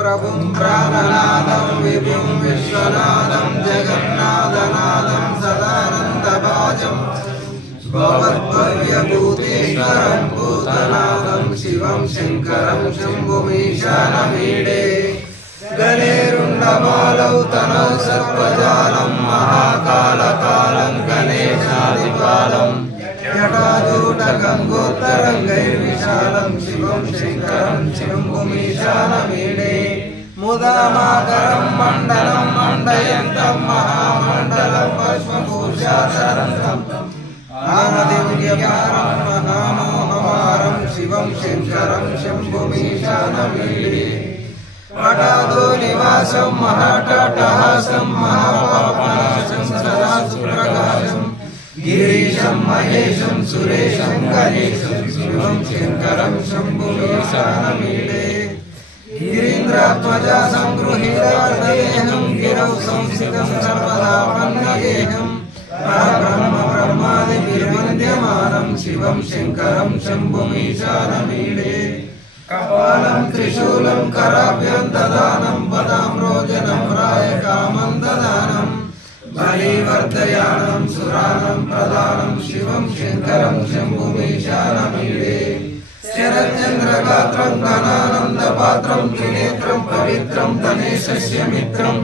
प्रभुं प्राणनादं विभुं विश्वनाथं जगन्नाथनाथं सदानन्दभाजं भवद्भव्यभूतेश्वरं भूतनाथं शिवं शङ्करं शम्भुमीशानमीडे गणेरुण्डमालौ तनौ सर्वजालं महाकालकालं गणेशादिपालं जटाजूटगङ्गोत्तरङ्गैर्विशालं शिवं शङ्करं शम्भुमीशानमीडे मुदामाकरं मण्डलं मण्डयन्तं महामण्डलं पद्मभूषाधरन्तं आनदिव्यकारं महामोहमारं शिवं शङ्करं शम्भुमीशानमीडे हठादो निवासं महाटटहासं महापापनाशं सदा सुप्रकाशं गिरीशं महेशं सुरेशं गणेशं शिवं शङ्करं शम्भुमीशानमीडे गिरीन्द्रात्मजा संगृहीतवर्धदेहं गिरौ संस्थितं सर्वदा पन्नगेहं परब्रह्म ब्रह्मादिभिर्वन्द्यमानं शिवं शङ्करं शम्भुमीशानमीडे कपालं त्रिशूलं कराभ्यं ददानं पदाम्रोजनं रायकामं ददानं बलिवर्धयानं सुरानं प्रदानं शिवं शङ्करं शम्भुमीशानमीडे शरच्चन्द्रगात्रं घनानन्दपात्रं त्रिनेत्रं पवित्रं गणेशस्य मित्रम्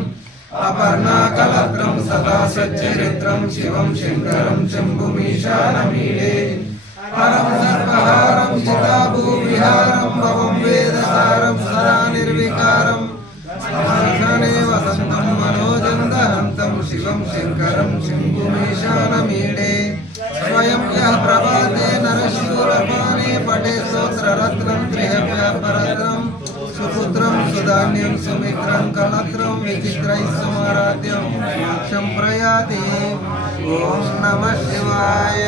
अपर्णाकलत्रं सदा सच्चरित्रं शिवं शङ्करं शम्भुमीशानमीडे परं सर्वहारं चिताभूविहारं भवं वेदसारं सदा निर्विकारं स्मरणे वसन्तं मनोजं दहन्तं शिवं शङ्करं शम्भुमीशानमीडे स्वयं यः प्रभाते नरशूरपाणे पठे स्तोत्ररत्नं त्रिहव्यापरत्रं सुपुत्रं सुधान्यं सुमित्रं कलत्रं विचित्रैः समाराध्यं मोक्षं प्रयाति। ॐ नमः शिवाय।